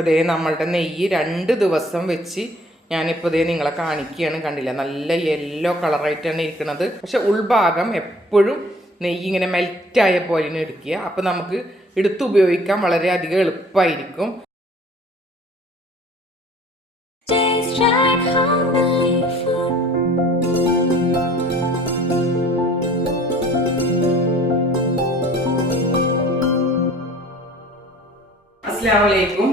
ഇപ്പോൾ ദേ നമ്മളുടെ നെയ്യ് 2 ദിവസം വെച്ച് ഞാനിപ്പോൾ ദേ നിങ്ങളെ കാണിക്കുകയാണ്. കണ്ടില്ല, നല്ല യെല്ലോ കളറായിട്ടാണ് ഇരിക്കുന്നത്. പക്ഷെ ഉൾഭാഗം എപ്പോഴും നെയ്യ് ഇങ്ങനെ മെൽറ്റായ പോലെ എടുക്കുക. അപ്പോൾ നമുക്ക് എടുത്ത് ഉപയോഗിക്കാൻ വളരെയധികം എളുപ്പമായിരിക്കും. അസ്സലാമലൈക്കും.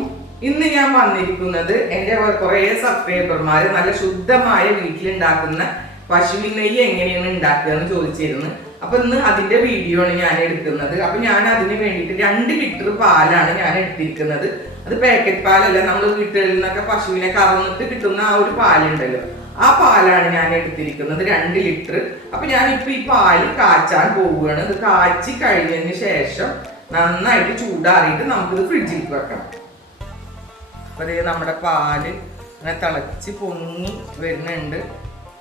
ഇന്ന് ഞാൻ വന്നിരിക്കുന്നത് എൻ്റെ കുറേ സബ്സ്ക്രൈബർമാർ നല്ല ശുദ്ധമായ വീട്ടിലുണ്ടാക്കുന്ന പശുവിൻ നെയ്യ് എങ്ങനെയാണ് ഉണ്ടാക്കുക എന്ന് ചോദിച്ചിരുന്നു. അപ്പൊ ഇന്ന് അതിന്റെ വീഡിയോ ആണ് ഞാൻ എടുക്കുന്നത്. അപ്പൊ ഞാൻ അതിന് വേണ്ടിയിട്ട് 2 ലിറ്റർ പാലാണ് ഞാൻ എടുത്തിരിക്കുന്നത്. അത് പാക്കറ്റ് പാലല്ല, നമ്മൾ വീട്ടുകളിൽ നിന്നൊക്കെ പശുവിനെ കറന്നിട്ട് കിട്ടുന്ന ആ ഒരു പാലുണ്ടല്ലോ, ആ പാലാണ് ഞാൻ എടുത്തിരിക്കുന്നത്, 2 ലിറ്റർ. അപ്പൊ ഞാനിപ്പോ ഈ പാല് കാച്ചാൻ പോവുകയാണ്. ഇത് കാച്ചി കഴിഞ്ഞതിന് ശേഷം നന്നായിട്ട് ചൂടാറിയിട്ട് നമുക്കിത് ഫ്രിഡ്ജിൽ വെക്കണം. അപ്പൊ നമ്മുടെ പാല് അങ്ങനെ തിളച്ച് പൊങ്ങി വരുന്നുണ്ട്.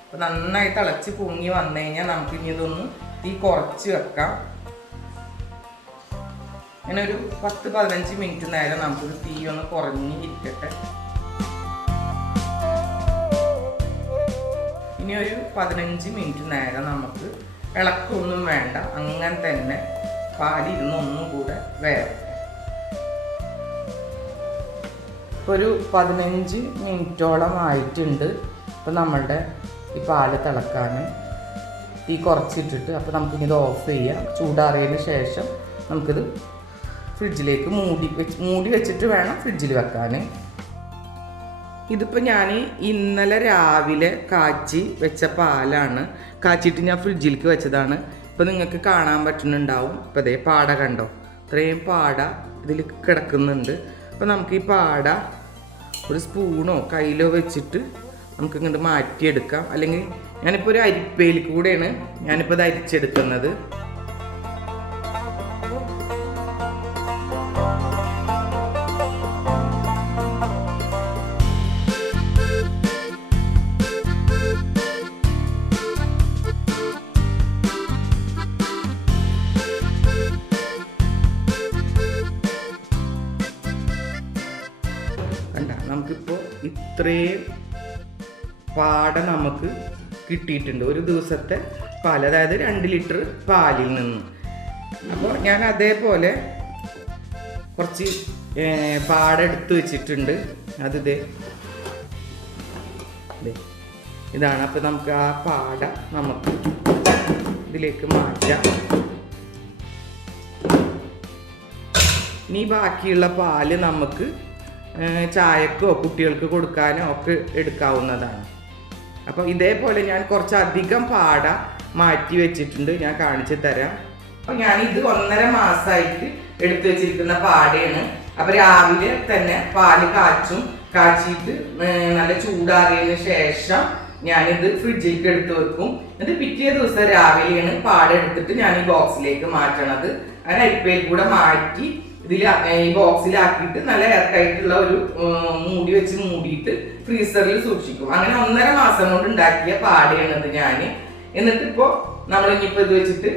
അപ്പൊ നന്നായി തിളച്ച് പൊങ്ങി വന്നു കഴിഞ്ഞാൽ നമുക്ക് ഇനി ഇതൊന്ന് തീ കുറച്ച് വെക്കാം. അങ്ങനെ ഒരു 10-15 മിനിറ്റ് നേരം നമുക്കിത് തീ ഒന്ന് കുറഞ്ഞിരിക്കട്ടെ. ഇനി ഒരു 15 മിനിറ്റ് നേരം നമുക്ക് ഇളക്കൊന്നും വേണ്ട, അങ്ങനെ തന്നെ പാലിരുന്ന് ഒന്നും കൂടെ വേറെ. ഇപ്പോൾ ഒരു 15 മിനിറ്റോളം ആയിട്ടുണ്ട്. ഇപ്പോൾ നമ്മളുടെ ഈ പാല് തിളക്കാൻ തീ കുറച്ചിട്ടിട്ട് അപ്പോൾ നമുക്കിനി ഇത് ഓഫ് ചെയ്യാം. ചൂടാറിയതിന് ശേഷം നമുക്കിത് ഫ്രിഡ്ജിലേക്ക് മൂടി വെച്ചിട്ട് വേണം ഫ്രിഡ്ജിൽ വെക്കാൻ. ഇതിപ്പോൾ ഞാൻ ഇന്നലെ രാവിലെ കാച്ചി വെച്ച പാലാണ്. കാച്ചിട്ട് ഞാൻ ഫ്രിഡ്ജിലേക്ക് വെച്ചതാണ്. ഇപ്പോൾ നിങ്ങൾക്ക് കാണാൻ പറ്റുന്നുണ്ടാവും. ഇപ്പോൾ അതേ പാട കണ്ടോ, ഇത്രയും പാട ഇതിൽ കിടക്കുന്നുണ്ട്. അപ്പോൾ നമുക്ക് ഈ പാട ഒരു സ്പൂണോ കയ്യിലോ വെച്ചിട്ട് നമുക്ക് ഇങ്ങോട്ട് മാറ്റിയെടുക്കാം. അല്ലെങ്കിൽ ഞാനിപ്പോൾ ഒരു അരിപ്പയിൽ കൂടെയാണ് ഞാനിപ്പോൾ ഇത് അരിച്ചെടുക്കുന്നത്. നമുക്കിപ്പോൾ ഇത്രയും പാട നമുക്ക് കിട്ടിയിട്ടുണ്ട് ഒരു ദിവസത്തെ പാൽ, അതായത് 2 ലിറ്റർ പാലിൽ നിന്ന്. അപ്പോൾ ഞാൻ അതേപോലെ കുറച്ച് പാട എടുത്ത് വെച്ചിട്ടുണ്ട്. അത് ഇതാണ്. അപ്പോൾ നമുക്ക് ആ പാട നമുക്ക് ഇതിലേക്ക് മാറ്റാം. ഇനി ബാക്കിയുള്ള പാല് നമുക്ക് ചായക്കോ കുട്ടികൾക്ക് കൊടുക്കാനോ ഒക്കെ എടുക്കാവുന്നതാണ്. അപ്പോൾ ഇതേപോലെ ഞാൻ കുറച്ചധികം പാട മാറ്റി വെച്ചിട്ടുണ്ട്, ഞാൻ കാണിച്ചു തരാം. അപ്പോൾ ഞാനിത് 1.5 മാസമായിട്ട് എടുത്തു വെച്ചിരിക്കുന്ന പാടയാണ്. അപ്പോൾ രാവിലെ തന്നെ പാല് കാച്ചിട്ട് നല്ല ചൂടാറിയതിന് ശേഷം ഞാനിത് ഫ്രിഡ്ജിലേക്ക് എടുത്ത് വെക്കും. എന്നിട്ട് പിറ്റേ ദിവസം രാവിലെയാണ് പാട എടുത്തിട്ട് ഞാൻ ഈ ബോക്സിലേക്ക് മാറ്റണത്. അങ്ങനെ അരിപ്പയിൽ കൂടെ മാറ്റി ഈ ബോക്സിലാക്കിയിട്ട് നല്ല എയർടൈറ്റുള്ള ഒരു മൂടി വെച്ച് മൂടിയിട്ട് ഫ്രീസറിൽ സൂക്ഷിക്കും. അങ്ങനെ 1.5 മാസം കൊണ്ട് ഉണ്ടാക്കിയ പാടയാണത് ഞാൻ. എന്നിട്ടിപ്പോൾ നമ്മളിപ്പോൾ ഇത് വെച്ചിട്ട്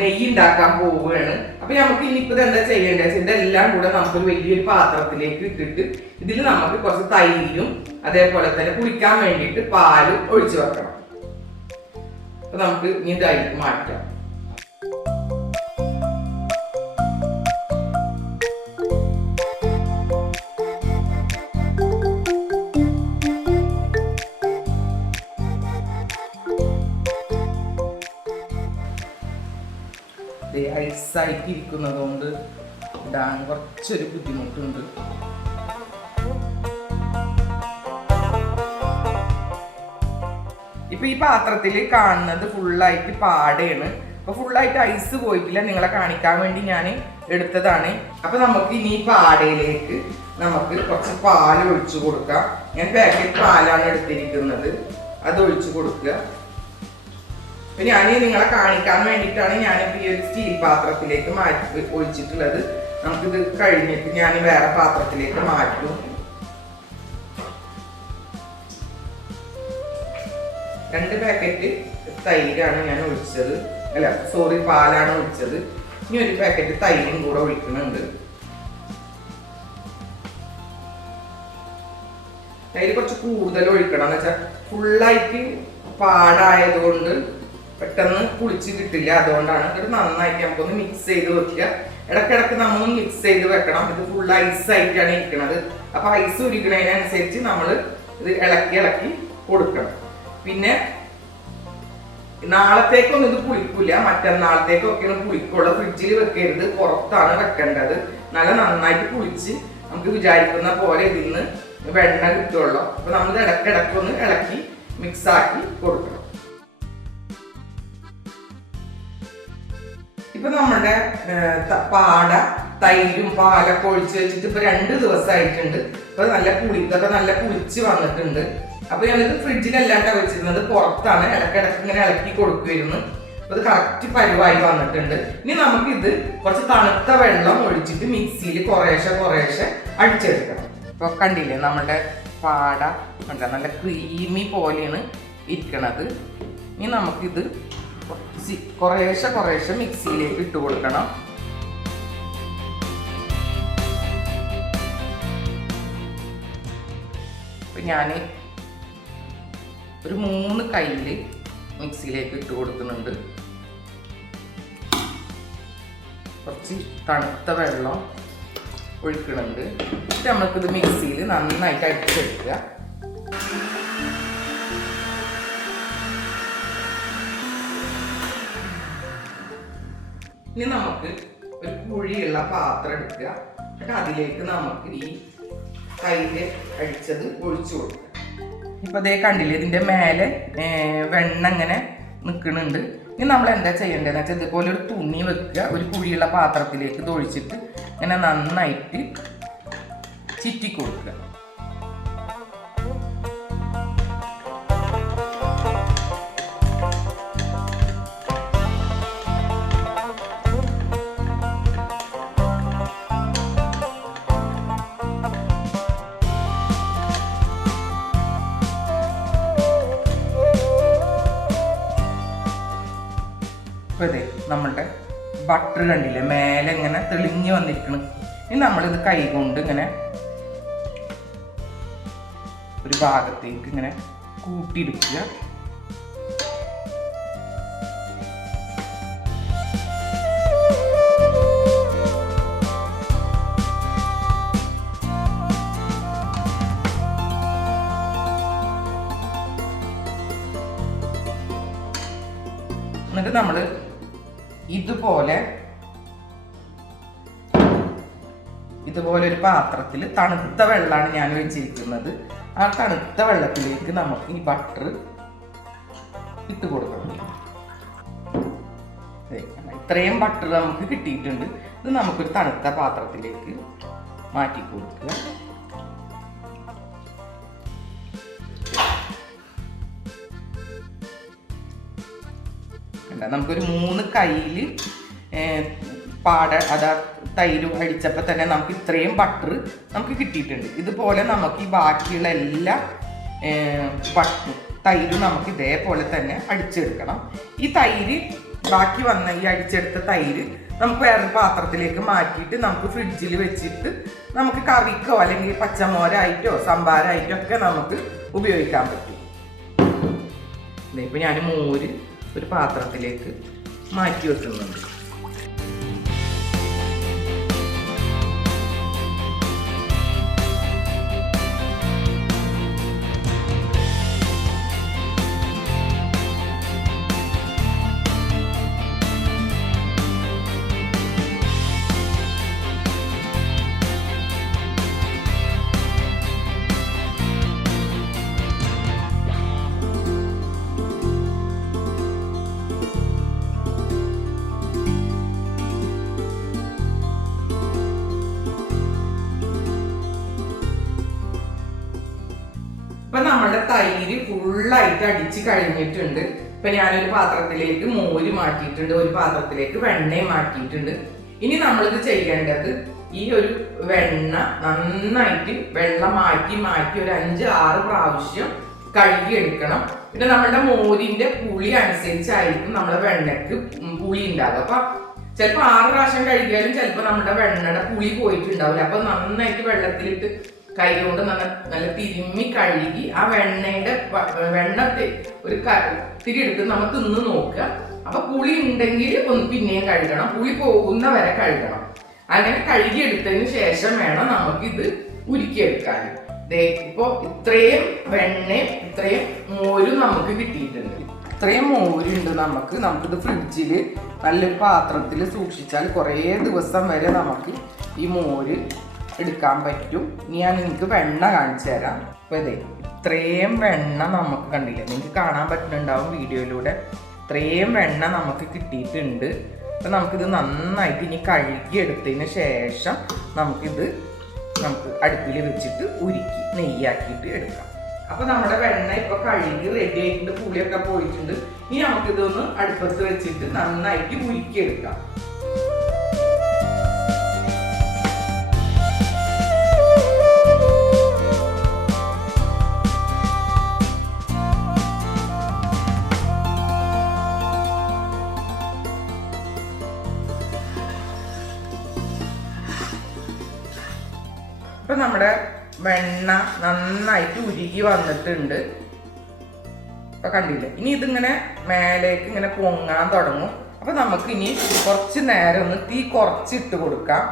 നെയ്യ് ഉണ്ടാക്കാൻ പോവുകയാണ്. അപ്പൊ നമുക്ക് ഇനിയിപ്പോൾ എന്താ ചെയ്യേണ്ടത്, ഇതെല്ലാം കൂടെ നമുക്കൊരു വലിയൊരു പാത്രത്തിലേക്ക് ഇട്ടിട്ട് ഇതിൽ നമുക്ക് കുറച്ച് തൈരും അതേപോലെ തന്നെ കുടിക്കാൻ വേണ്ടിയിട്ട് പാല് ഒഴിച്ചു വെക്കണം. അപ്പൊ നമുക്ക് ഇനി ഇതായിട്ട് മാറ്റാം. ഐസായിട്ട് ഇരിക്കുന്നത് കൊണ്ട് ഇടാൻ കുറച്ചൊരു ബുദ്ധിമുട്ടുണ്ട്. ഇപ്പൊ ഈ പാത്രത്തിൽ കാണുന്നത് ഫുള്ളായിട്ട് പാടയാണ്. അപ്പൊ ഫുള്ളായിട്ട് ഐസ് പോയിട്ടില്ല, നിങ്ങളെ കാണിക്കാൻ വേണ്ടി ഞാൻ എടുത്തതാണ്. അപ്പൊ നമുക്ക് ഇനി ഈ പാടയിലേക്ക് നമുക്ക് കുറച്ച് പാൽ ഒഴിച്ചു കൊടുക്കാം. ഞാൻ പാക്കറ്റ് പാലാണ് എടുത്തിരിക്കുന്നത്, അത് ഒഴിച്ചു കൊടുക്കുക. ഞാൻ നിങ്ങളെ കാണിക്കാൻ വേണ്ടിയിട്ടാണ് ഞാനിപ്പോൾ ഈ ഒരു സ്റ്റീൽ പാത്രത്തിലേക്ക് മാറ്റി ഒഴിച്ചിട്ടുള്ളത്. നമുക്കിത് കഴിഞ്ഞിട്ട് ഞാൻ വേറെ പാത്രത്തിലേക്ക് മാറ്റും. 2 പാക്കറ്റ് തൈരാണ് ഞാൻ ഒഴിച്ചത്, പാലാണ് ഒഴിച്ചത്. ഇനി ഒരു പാക്കറ്റ് തൈരും കൂടെ ഒഴിക്കുന്നുണ്ട്. തൈര് കുറച്ച് കൂടുതൽ ഒഴിക്കണം എന്ന് വെച്ചാൽ ഫുള്ളായിട്ട് പാടായതുകൊണ്ട് പെട്ടെന്ന് പുളിച്ച് കിട്ടില്ല. അതുകൊണ്ടാണ് ഇത് നന്നായിട്ട് നമുക്കൊന്ന് മിക്സ് ചെയ്ത് വെക്കുക. ഇടയ്ക്കിടയ്ക്ക് നമ്മളൊന്ന് മിക്സ് ചെയ്ത് വെക്കണം. ഇത് ഫുൾ ഐസായിട്ടാണ് ഇരിക്കുന്നത്. അപ്പോൾ ഐസ് ഉരുക്കണതിനനുസരിച്ച് നമ്മൾ ഇത് ഇളക്കി ഇളക്കി കൊടുക്കണം. പിന്നെ നാളത്തേക്കൊന്നും ഇത് പുളിക്കില്ല, മറ്റന്നാളത്തേക്കൊക്കെയാണ് പുളിക്കുള്ള. ഫ്രിഡ്ജിൽ വെക്കരുത്, പുറത്താണ് വെക്കേണ്ടത്. നല്ല നന്നായിട്ട് പുളിച്ച് നമുക്ക് വിചാരിക്കുന്ന പോലെ ഇതിന്ന് വെണ്ണ കിട്ടുള്ളൂ. അപ്പൊ നമ്മൾ ഇടയ്ക്കിടയ്ക്കൊന്ന് ഇളക്കി മിക്സാക്കി കൊടുക്കണം. ഇപ്പൊ നമ്മുടെ പാട തൈരും പാലൊക്കെ ഒഴിച്ച് വെച്ചിട്ട് ഇപ്പൊ 2 ദിവസമായിട്ടുണ്ട്. ഇപ്പൊ നല്ല ഇതൊക്കെ നല്ല പുളിച്ച് വന്നിട്ടുണ്ട്. അപ്പൊ ഞാനിത് ഫ്രിഡ്ജിലല്ലാണ്ട വെച്ചിരുന്നത്, പുറത്താണ്. ഇടയ്ക്കിടയ്ക്ക് ഇങ്ങനെ ഇളക്കി കൊടുക്കുമായിരുന്നു. അപ്പൊ ഇത് കറക്റ്റ് പരുവായി വന്നിട്ടുണ്ട്. ഇനി നമുക്കിത് കുറച്ച് തണുത്ത വെള്ളം ഒഴിച്ചിട്ട് മിക്സിയിൽ കുറേശ്ശെ അടിച്ചെടുക്കണം. ഇപ്പൊ കണ്ടില്ലേ നമ്മുടെ പാട നല്ല ക്രീമി പോലെയാണ് ഇരിക്കണത്. ഇനി നമുക്കിത് കുറേശ്ശെ മിക്സിയിലേക്ക് ഇട്ട് കൊടുക്കണം. ഇപ്പൊ ഞാൻ ഒരു 3 കൈയില് മിക്സിയിലേക്ക് ഇട്ട് കൊടുക്കുന്നുണ്ട്. കുറച്ച് തണുത്ത വെള്ളം ഒഴിക്കുന്നുണ്ട്. എന്നിട്ട് നമ്മൾക്കിത് മിക്സിയിൽ നന്നായിട്ട് അടിച്ചെടുക്കുക. ഇനി നമുക്ക് ഒരു കുഴിയുള്ള പാത്രം എടുക്കുക. എന്നിട്ട് അതിലേക്ക് നമുക്ക് ഈ തൈര് അടിച്ചത് ഒഴിച്ചു കൊടുക്കുക. ഇപ്പൊ അതേ കണ്ടില്ലേ, ഇതിന്റെ മേലെ വെണ്ണ ഇങ്ങനെ നിൽക്കുന്നുണ്ട്. ഇനി നമ്മൾ എന്താ ചെയ്യേണ്ടതെന്ന് വെച്ചാൽ ഇതുപോലെ ഒരു തുണി വെക്കുക. ഒരു കുഴിയുള്ള പാത്രത്തിലേക്ക് ഇത് ഒഴിച്ചിട്ട് ഇങ്ങനെ നന്നായിട്ട് ചിറ്റി കൊടുക്കുക. ഇപ്പൊ ഇതേ നമ്മളുടെ ബട്ടർ കണ്ടില്ലേ, മേലെ ഇങ്ങനെ തെളിഞ്ഞ് വന്നിരിക്കണം. ഇനി നമ്മളിത് കൈ കൊണ്ട് ഇങ്ങനെ ഒരു ഭാഗത്തേക്ക് ഇങ്ങനെ കൂട്ടിയെടുക്കുക. എന്നിട്ട് നമ്മൾ ഇതുപോലെ ഒരു പാത്രത്തിൽ തണുത്ത വെള്ളമാണ് ഞാൻ വെച്ചിരിക്കുന്നത്. ആ തണുത്ത വെള്ളത്തിലേക്ക് നമുക്ക് ഈ ബട്ടർ ഇട്ട് കൊടുക്കണം. ഇത്രയും ബട്ടർ നമുക്ക് കിട്ടിയിട്ടുണ്ട്. ഇത് നമുക്കൊരു തണുത്ത പാത്രത്തിലേക്ക് മാറ്റി കൊടുക്കുക. നമുക്കൊരു 3 കൈയിൽ തൈര് അടിച്ചപ്പോൾ തന്നെ നമുക്ക് ഇത്രയും ബട്ടർ നമുക്ക് കിട്ടിയിട്ടുണ്ട്. ഇതുപോലെ നമുക്ക് ഈ ബാക്കിയുള്ള എല്ലാ തൈരും നമുക്ക് ഇതേപോലെ തന്നെ അടിച്ചെടുക്കണം. ഈ തൈര് ബാക്കി വന്ന ഈ അടിച്ചെടുത്ത തൈര് നമുക്ക് വേറെ പാത്രത്തിലേക്ക് മാറ്റിയിട്ട് നമുക്ക് ഫ്രിഡ്ജിൽ വെച്ചിട്ട് നമുക്ക് കറിക്കോ അല്ലെങ്കിൽ പച്ചമോരായിട്ടോ സംഭാരായിട്ടോ ഒക്കെ നമുക്ക് ഉപയോഗിക്കാൻ പറ്റും. ഇപ്പം ഞാൻ മോര് ഒരു പാത്രത്തിലേക്ക് മാറ്റി വെക്കുന്നുണ്ട്. ഇപ്പൊ നമ്മുടെ തൈര് ഫുള്ളായിട്ട് അടിച്ച് കഴിഞ്ഞിട്ടുണ്ട്. ഇപ്പൊ ഞാനൊരു പാത്രത്തിലേക്ക് മോര് മാറ്റിയിട്ടുണ്ട്, ഒരു പാത്രത്തിലേക്ക് വെണ്ണയും മാറ്റിയിട്ടുണ്ട്. ഇനി നമ്മളിത് ചെയ്യേണ്ടത് ഈ ഒരു വെണ്ണ നന്നായിട്ട് വെള്ളം മാറ്റി ഒരു 5-6 പ്രാവശ്യം കഴുകിയെടുക്കണം. പിന്നെ നമ്മുടെ മോരിന്റെ പുളി അനുസരിച്ചായിരിക്കും നമ്മുടെ വെണ്ണയ്ക്ക് പുളി ഉണ്ടാവുക. അപ്പൊ ചിലപ്പോൾ 6 പ്രാവശ്യം കഴുകിയാലും ചിലപ്പോൾ നമ്മുടെ വെണ്ണയുടെ പുളി പോയിട്ടുണ്ടാവില്ല. അപ്പൊ നന്നായിട്ട് വെള്ളത്തിലിട്ട് കൈ കൊണ്ട് നല്ല തിരുമ്മി കഴുകി ആ വെണ്ണയുടെ വെണ്ണ ഒരു തിരി എടുത്ത് നമുക്ക് തിന്ന് നോക്കുക. അപ്പൊ പുളി ഉണ്ടെങ്കിൽ ഒന്ന് പിന്നെയും കഴുകണം, പുളി പോകുന്ന വരെ കഴുകണം. അങ്ങനെ കഴുകി എടുത്തതിന് ശേഷം വേണം നമുക്കിത് ഉരുക്കിയെടുക്കാൻ. ഇപ്പൊ ഇത്രയും വെണ്ണയും ഇത്രയും മോരും നമുക്ക് കിട്ടിയിട്ടുണ്ട്. ഇത്രയും മോരുണ്ട് നമുക്കിത് ഫ്രിഡ്ജിൽ നല്ലൊരു പാത്രത്തിൽ സൂക്ഷിച്ചാൽ കുറേ ദിവസം വരെ നമുക്ക് ഈ മോര് എടുക്കാൻ പറ്റും. ഇനി ഞാൻ നിങ്ങൾക്ക് വെണ്ണ കാണിച്ചു തരാം. അപ്പോൾ ഇത്രയും വെണ്ണ നമുക്ക് കണ്ടില്ലേ, നിങ്ങൾക്ക് കാണാൻ പറ്റുന്നുണ്ടാവും വീഡിയോയിലൂടെ. ഇത്രയും വെണ്ണ നമുക്ക് കിട്ടിയിട്ടുണ്ട്. അപ്പം നമുക്കിത് നന്നായിട്ട് ഇനി കഴുകി എടുത്തതിന് ശേഷം നമുക്ക് അടുപ്പിൽ വെച്ചിട്ട് ഉരുക്കി നെയ്യാക്കിയിട്ട് എടുക്കാം. അപ്പൊ നമ്മുടെ വെണ്ണ ഇപ്പൊ കഴുകി റെഡി ആയിട്ടുണ്ട്, പുളിയൊക്കെ പോയിട്ടുണ്ട്. ഇനി നമുക്കിതൊന്ന് അടുപ്പത്ത് വെച്ചിട്ട് നന്നായിട്ട് ഉരുക്കി എടുക്കാം. ഇപ്പൊ നമ്മുടെ വെണ്ണ നന്നായിട്ട് ഉരുകി വന്നിട്ടുണ്ട്. ഇപ്പൊ കണ്ടില്ലേ, ഇനി ഇതിങ്ങനെ മേലേക്ക് ഇങ്ങനെ പൊങ്ങാൻ തുടങ്ങും. അപ്പൊ നമുക്ക് ഇനി കുറച്ച് നേരം ഒന്ന് തീ കുറച്ചിട്ട് കൊടുക്കാം.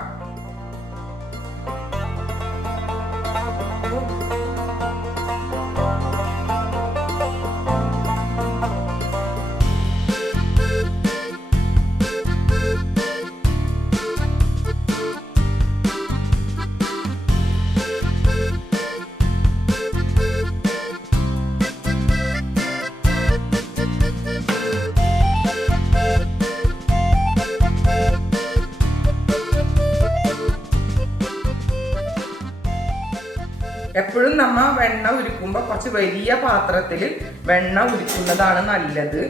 എപ്പോഴും നമ്മ വെണ്ണ ഉരുക്കുമ്പോൾ കുറച്ച് വലിയ പാത്രത്തിൽ വെണ്ണ ഉരുക്കുന്നതാണ് നല്ലത്.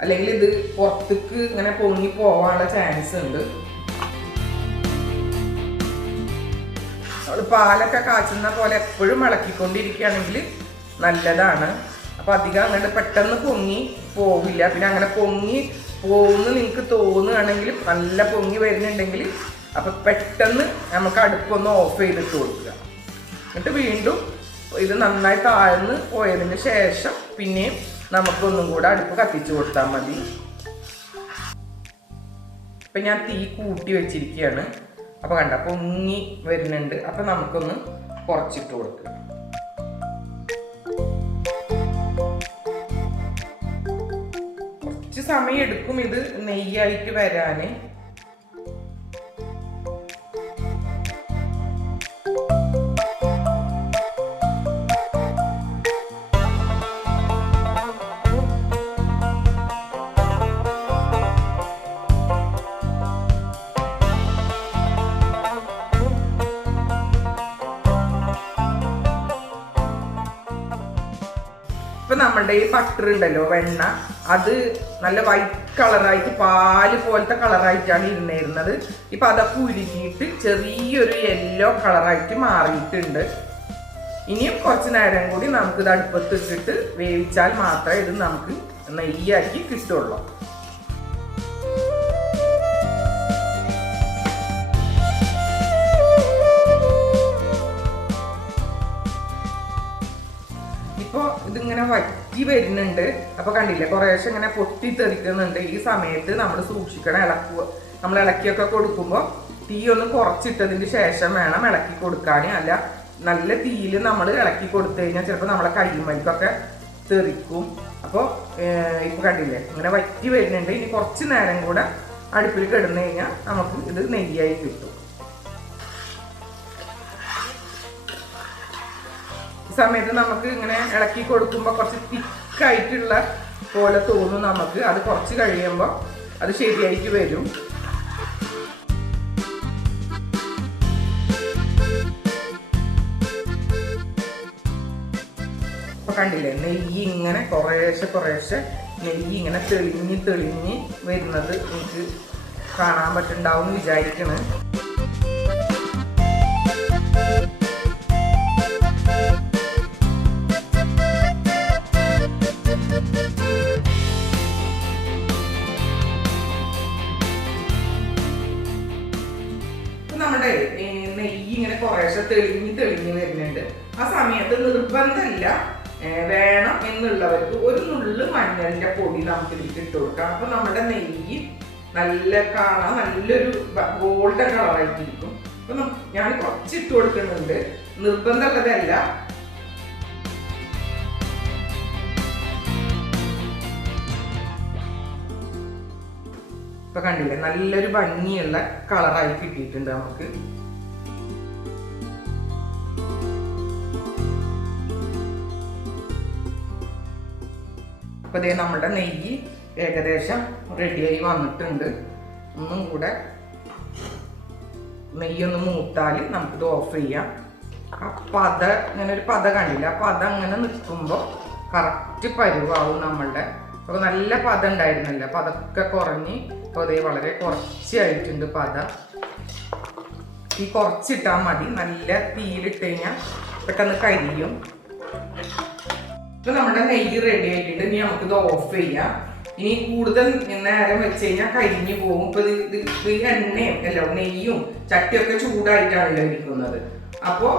അല്ലെങ്കിൽ ഇത് പുറത്തേക്ക് ഇങ്ങനെ പൊങ്ങി പോവാനുള്ള ചാൻസ് ഉണ്ട്. പാലൊക്കെ കാച്ചുന്ന പോലെ എപ്പോഴും ഇളക്കിക്കൊണ്ടിരിക്കുകയാണെങ്കിൽ നല്ലതാണ്. അപ്പൊ അധികം അങ്ങനെ പെട്ടെന്ന് പൊങ്ങി പോവില്ല. പിന്നെ അങ്ങനെ പൊങ്ങി പോകുന്നു നിങ്ങൾക്ക് തോന്നുകയാണെങ്കിൽ, നല്ല പൊങ്ങി വരുന്നുണ്ടെങ്കിൽ അപ്പൊ പെട്ടെന്ന് നമുക്ക് അടുപ്പൊന്ന് ഓഫ് ചെയ്തിട്ട് കൊടുക്കുക. എന്നിട്ട് വീണ്ടും ഇത് നന്നായി താഴ്ന്ന് പോയതിന് ശേഷം പിന്നെയും നമുക്കൊന്നും കൂടെ അടുപ്പ് കത്തിച്ചു കൊടുത്താൽ മതി. ഇപ്പൊ ഞാൻ തീ കൂട്ടി വെച്ചിരിക്കുകയാണ്. അപ്പൊ കണ്ട പൊങ്ങി വരുന്നുണ്ട്. അപ്പൊ നമുക്കൊന്ന് കുറച്ചിട്ട് കൊടുക്കുക. കുറച്ച് സമയം എടുക്കും ഇത് നെയ്യായിട്ട് വരാന്. ഇപ്പൊ നമ്മളുടെ ഈ ബട്ടർ ഉണ്ടല്ലോ, വെണ്ണ, അത് നല്ല വൈറ്റ് കളറായിട്ട് പാല് പോലത്തെ കളറായിട്ടാണ് ഇരുന്നിരുന്നത്. ഇപ്പൊ അതൊക്കെ ഉരുകിയിട്ട് ചെറിയൊരു യെല്ലോ കളറായിട്ട് മാറിയിട്ടുണ്ട്. ഇനിയും കുറച്ച് നേരം കൂടി നമുക്കിത് അടുപ്പത്ത് ഇട്ടിട്ട് വേവിച്ചാൽ മാത്രമേ ഇത് നമുക്ക് നെയ്യാക്കി കിട്ടുള്ളൂ. ഇപ്പോൾ ഇതിങ്ങനെ വറ്റി വരുന്നുണ്ട്. അപ്പൊ കണ്ടില്ലേ, കുറേശ്ശെ ഇങ്ങനെ പൊട്ടിത്തെറിക്കുന്നുണ്ട്. ഈ സമയത്ത് നമ്മൾ സൂക്ഷിക്കണം. നമ്മൾ ഇളക്കിയൊക്കെ കൊടുക്കുമ്പോൾ തീ ഒന്ന് കുറച്ചിട്ടതിന് ശേഷം വേണം ഇളക്കി കൊടുക്കാൻ. അല്ല നല്ല തീയിൽ നമ്മൾ ഇളക്കി കൊടുത്തു കഴിഞ്ഞാൽ ചിലപ്പോൾ നമ്മളെ കൈമൽക്കൊക്കെ തെറിക്കും. അപ്പോൾ ഇപ്പൊ കണ്ടില്ലേ, ഇങ്ങനെ വറ്റി വരുന്നുണ്ട്. ഇനി കുറച്ച് നേരം കൂടെ അടുപ്പിൽ കിടന്നു കഴിഞ്ഞാൽ നമുക്ക് ഇത് നെയ്യായി കിട്ടും. സമയത്ത് നമുക്ക് ഇങ്ങനെ ഇളക്കി കൊടുക്കുമ്പോൾ കുറച്ച് തിക്കായിട്ടുള്ള പോലെ തോന്നും നമുക്ക്. അത് കുറച്ച് കഴിയുമ്പോൾ അത് ശരിയായിട്ട് വരും. ഇപ്പൊ കണ്ടില്ലേ, നെയ്യ് ഇങ്ങനെ കുറേശ്ശെ നെയ്യ് ഇങ്ങനെ തെളിഞ്ഞ് വരുന്നത് എനിക്ക് കാണാൻ പറ്റുന്നുണ്ടാവും എന്ന് വിചാരിക്കണേ. നമ്മുടെ നെയ്യ് ഇങ്ങനെ കുറേശ്ശെ തെളിഞ്ഞ് വരുന്നുണ്ട്. ആ സമയത്ത് നിർബന്ധമില്ല, വേണം എന്നുള്ളവർക്ക് ഒരു നുള്ളു മഞ്ഞളിന്റെ പൊടി നമുക്ക് ഇതിൽ ഇട്ട് കൊടുക്കാം. അപ്പൊ നമ്മുടെ നെയ്യ് കാണാൻ നല്ലൊരു ഗോൾഡൻ കളറായിട്ടിരിക്കും. അപ്പൊ ഞാൻ കുറച്ച് ഇട്ട് കൊടുക്കുന്നുണ്ട്, നിർബന്ധമുള്ളതല്ല. ഇപ്പൊ കണ്ടില്ലേ, നല്ലൊരു ഭംഗിയുള്ള കളറായി കിട്ടിയിട്ടുണ്ട് നമുക്ക്. അപ്പൊ ഇതേ നമ്മുടെ നെയ്യ് ഏകദേശം റെഡിയായി വന്നിട്ടുണ്ട്. ഒന്നും കൂടെ നെയ്യൊന്ന് മൂത്താൽ നമുക്കിത് ഓഫ് ചെയ്യാം. ആ പത ഇങ്ങനെ ഒരു പത കണ്ടില്ല, ആ പത അങ്ങനെ നിൽക്കുമ്പോൾ കറക്റ്റ് പരുവാവും നമ്മളുടെ. അപ്പോൾ നല്ല പത ഉണ്ടായിരുന്നില്ല, പതൊക്കെ കുറഞ്ഞ് ഇപ്പോൾ അതേ വളരെ കുറച്ചായിട്ടുണ്ട് പത. ഈ കുറച്ചിട്ടാൽ മതി, നല്ല തീയിലിട്ട് കഴിഞ്ഞാൽ പെട്ടെന്ന് കരിയും. ഇപ്പൊ നമ്മുടെ നെയ്യ് റെഡി ആയിട്ടുണ്ട്. ഇനി നമുക്കിത് ഓഫ് ചെയ്യാം. ഇനി കൂടുതൽ നേരം വെച്ച് കഴിഞ്ഞാൽ കരിഞ്ഞു പോകും. ഇപ്പൊ ഇത് എണ്ണയും അല്ലോ നെയ്യും ചട്ടിയൊക്കെ ചൂടായിട്ടാണല്ലോ ഇരിക്കുന്നത്. അപ്പോൾ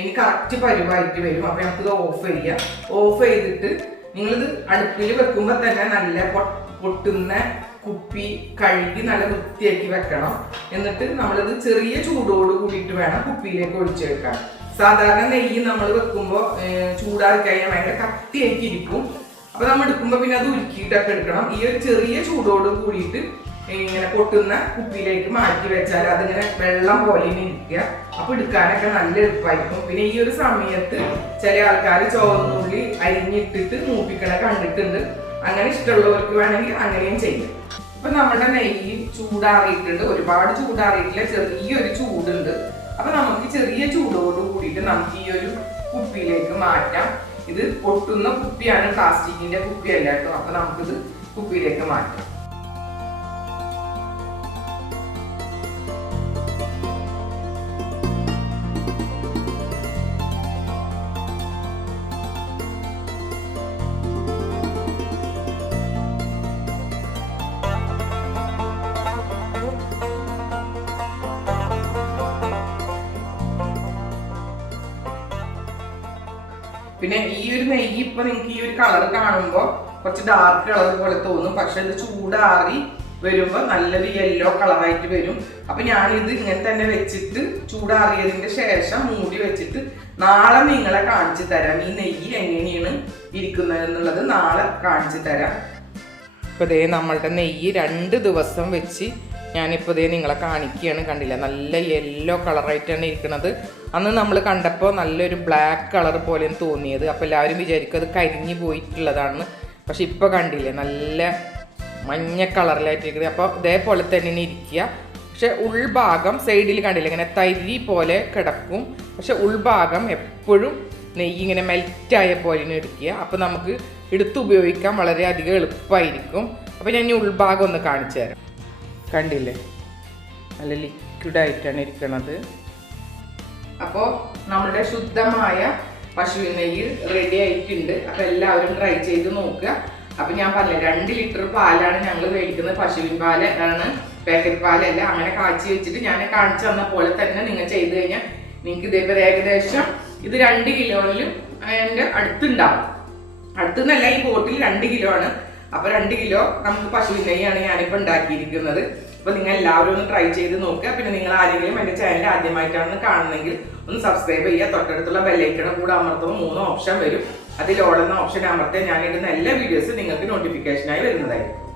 ഇനി കറക്റ്റ് പരുവായിട്ട് വരും. അപ്പൊ നമുക്കിത് ഓഫ് ചെയ്യാം. ഓഫ് ചെയ്തിട്ട് നിങ്ങളിത് അടുപ്പിൽ വെക്കുമ്പോൾ തന്നെ നല്ല പൊട്ടുന്ന കുപ്പി കഴുകി നല്ല വൃത്തിയാക്കി വെക്കണം. എന്നിട്ട് നമ്മളിത് ചെറിയ ചൂടോട് കൂടിയിട്ട് വേണം കുപ്പിയിലേക്ക് ഒഴിച്ചു വെക്കാൻ. സാധാരണ നെയ്യ് നമ്മൾ വെക്കുമ്പോൾ ചൂടാക്കി കഴിഞ്ഞാൽ ഭയങ്കര കട്ടിയാക്കി ഇരിക്കും. അപ്പൊ നമ്മൾ എടുക്കുമ്പോൾ പിന്നെ അത് ഉരുക്കിയിട്ടൊക്കെ എടുക്കണം. ഈ ഒരു ചെറിയ ചൂടോട് കൂടിയിട്ട് ഇങ്ങനെ പൊട്ടുന്ന കുപ്പിയിലേക്ക് മാറ്റി വെച്ചാൽ അതിങ്ങനെ വെള്ളം പോലെ ഇരിക്കുക. അപ്പൊ എടുക്കാനൊക്കെ നല്ല എളുപ്പമായിരിക്കും. പിന്നെ ഈ ഒരു സമയത്ത് ചില ആൾക്കാർ ചുവന്നുള്ളി അരിഞ്ഞിട്ടിട്ട് മൂപ്പിക്കണ കണ്ടിട്ടുണ്ട്. അങ്ങനെ ഇഷ്ടമുള്ളവർക്ക് വേണമെങ്കിൽ അങ്ങനെയും ചെയ്യാം. ഇപ്പൊ നമ്മുടെ നെയ്യ് ചൂടാറിയിട്ടുണ്ട്, ഒരുപാട് ചൂടാറിയിട്ടില്ല, ചെറിയൊരു ചൂടുണ്ട്. അപ്പൊ നമുക്ക് ചെറിയ ചൂടോട് കൂടിയിട്ട് നമുക്ക് ഈ ഒരു കുപ്പിയിലേക്ക് മാറ്റാം. ഇത് പൊട്ടുന്ന കുപ്പിയാണ്, പ്ലാസ്റ്റിക്കിന്റെ കുപ്പിയല്ല കേട്ടോ. അപ്പൊ നമുക്കിത് കുപ്പിയിലേക്ക് മാറ്റാം. പിന്നെ ഈ ഒരു നെയ്യ് ഇപ്പൊ നിങ്ങൾക്ക് ഈ ഒരു കളർ കാണുമ്പോൾ കുറച്ച് ഡാർക്ക് കളർ പോലെ തോന്നും. പക്ഷെ ഇത് ചൂടാറി വരുമ്പോൾ നല്ലൊരു യെല്ലോ കളറായിട്ട് വരും. അപ്പൊ ഞാനിത് ഇങ്ങനെ തന്നെ വെച്ചിട്ട് ചൂടാറിയതിന്റെ ശേഷം മൂടി വെച്ചിട്ട് നാളെ നിങ്ങളെ കാണിച്ചു തരാം. ഈ നെയ്യ് എങ്ങനെയാണ് ഇരിക്കുന്നത് എന്നുള്ളത് നാളെ കാണിച്ചു തരാം. ഇപ്പൊ ദേ നമ്മളുടെ നെയ്യ് 2 ദിവസം വെച്ച് ഞാനിപ്പോൾ ഇതേ നിങ്ങളെ കാണിക്കുകയാണ്. കണ്ടില്ല, നല്ല യെല്ലോ കളറായിട്ടാണ് ഇരിക്കുന്നത്. അന്ന് നമ്മൾ കണ്ടപ്പോൾ നല്ലൊരു ബ്ലാക്ക് കളർ പോലെയും തോന്നിയത്. അപ്പോൾ എല്ലാവരും വിചാരിക്കും അത് കരിഞ്ഞു പോയിട്ടുള്ളതാണ്. പക്ഷെ ഇപ്പോൾ കണ്ടില്ലേ, നല്ല മഞ്ഞ കളറിലായിട്ടിരിക്കുന്നത്. അപ്പോൾ ഇതേപോലെ തന്നെ ഇരിക്കുക. പക്ഷെ ഉൾഭാഗം സൈഡിൽ കണ്ടില്ല, ഇങ്ങനെ തരി പോലെ കിടക്കും. പക്ഷെ ഉൾഭാഗം എപ്പോഴും നെയ്യ് ഇങ്ങനെ മെൽറ്റായ പോലെ എടുക്കുക. അപ്പോൾ നമുക്ക് എടുത്ത് ഉപയോഗിക്കാൻ വളരെയധികം എളുപ്പമായിരിക്കും. അപ്പോൾ ഞാൻ ഈ ഉൾഭാഗം ഒന്ന് കാണിച്ചു തരാം. കണ്ടില്ലേ, നല്ല ലിക്വിഡായിട്ടാണ് ഇരിക്കുന്നത്. അപ്പോൾ നമ്മുടെ ശുദ്ധമായ പശുവിൻ നെയ്യ് റെഡി ആയിട്ടുണ്ട്. അപ്പോൾ എല്ലാവരും ട്രൈ ചെയ്ത് നോക്കുക. അപ്പോൾ ഞാൻ പറഞ്ഞില്ല, 2 ലിറ്റർ പാലാണ് ഞങ്ങൾ മേടിക്കുന്നത്. പശുവിൻ പാല് ആണ്, പാക്കറ്റ് പാലല്ല. അങ്ങനെ കാച്ചി വെച്ചിട്ട് ഞാൻ കാണിച്ചു തന്ന പോലെ തന്നെ നിങ്ങൾ ചെയ്ത് കഴിഞ്ഞാൽ നിങ്ങൾക്ക് ഇതേപോലെ ഏകദേശം ഇത് 2 കിലോയിലും അതിൻ്റെ അടുത്തുണ്ടാവും. അടുത്തുനിന്നല്ല, ഈ ബോട്ടിൽ 2 കിലോ ആണ്. അപ്പൊ 2 കിലോ നമുക്ക് പശുവിൻ നെയ്യാണ് ഞാനിപ്പോൾ ഉണ്ടാക്കിയിരിക്കുന്നത്. അപ്പൊ നിങ്ങൾ എല്ലാവരും ഒന്ന് ട്രൈ ചെയ്ത് നോക്കുക. പിന്നെ നിങ്ങൾ ആരെങ്കിലും എൻ്റെ ചാനൽ ആദ്യമായിട്ടാണ് കാണുന്നതെങ്കിൽ ഒന്ന് സബ്സ്ക്രൈബ് ചെയ്യുക. തൊട്ടടുത്തുള്ള ബെല്ലൈക്കണും കൂടെ അമർത്തുമ്പോൾ 3 ഓപ്ഷൻ വരും. അതിൽ ഓടുന്ന ഓപ്ഷൻ അമർത്തിയാൽ ഞാനിടുന്ന എല്ലാ വീഡിയോസും നിങ്ങൾക്ക് നോട്ടിഫിക്കേഷനായി വരുന്നതായിരിക്കും.